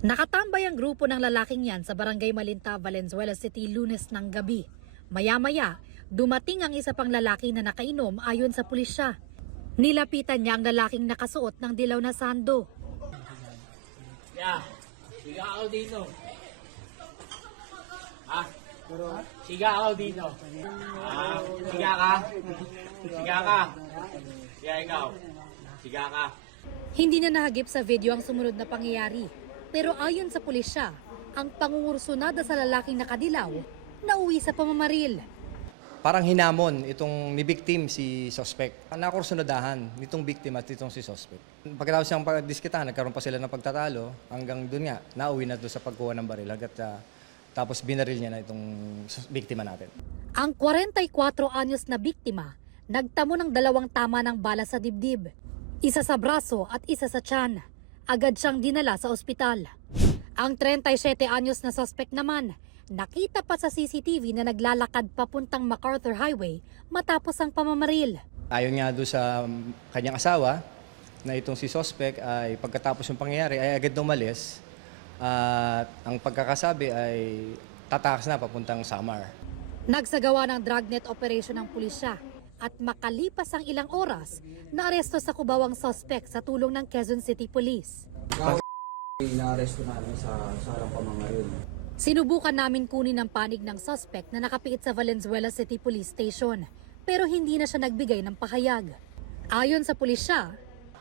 Nakatambay ang grupo ng lalaking yan sa Barangay Malinta, Valenzuela City, Lunes ng gabi. Maya-maya, dumating ang isa pang lalaki na nakainom ayon sa pulisya. Nilapitan niya ang lalaking nakasuot ng dilaw na sando. Siga ako dito. Siga ako dito. Siga ka. Siga ka. Siga ikaw. Siga ka. Hindi na nahagip sa video ang sumunod na pangyayari. Pero ayon sa pulisya, ang pangungursunada sa lalaking nakadilaw nauwi sa pamamaril. Parang hinamon itong ni victim si suspect. Nakursunadahan nitong biktima at itong si suspect. Pagkatapos ng pagdiskitahan, nagkaroon pa sila ng pagtatalo hanggang doon nga, nauwi na doon sa pagkuha ng baril. Tapos binaril niya na itong biktima natin. Ang 44 anyos na biktima, nagtamo ng 2 tama ng bala sa dibdib. Isa sa braso at isa sa tiyan. Agad siyang dinala sa ospital. Ang 37 anyos na suspect naman, nakita pa sa CCTV na naglalakad papuntang MacArthur Highway matapos ang pamamaril. Ayon nga doon sa kanyang asawa, na itong si suspect ay pagkatapos ng pangyayari ay agad umalis. At ang pagkakasabi ay tatakas na papuntang Samar. Nagsagawa ng dragnet operation ng pulisya at makalipas ang ilang oras, naaresto sa Cubao ang suspect sa tulong ng Quezon City Police. Inaaresto namin sa sarang pamamaril. Sinubukan namin kunin ang panig ng suspect na nakapiit sa Valenzuela City Police Station, pero hindi na siya nagbigay ng pahayag. Ayon sa pulisya,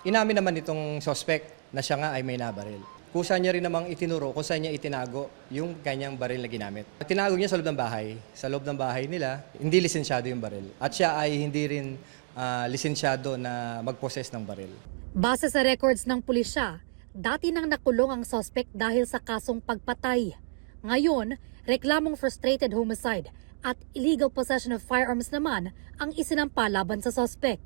Inamin naman itong suspect na siya nga ay may nabaril. Kusa niya rin namang itinuro kung saan niya itinago yung kanyang baril na ginamit. Tinago niya sa loob ng bahay. Sa loob ng bahay nila, hindi lisensyado yung baril. At siya ay hindi rin lisensyado na mag-possess ng baril. base sa records ng pulisya, dati nang nakulong ang suspect dahil sa kasong pagpatay. Ngayon, reklamong frustrated homicide at illegal possession of firearms naman ang isinampa laban sa suspect.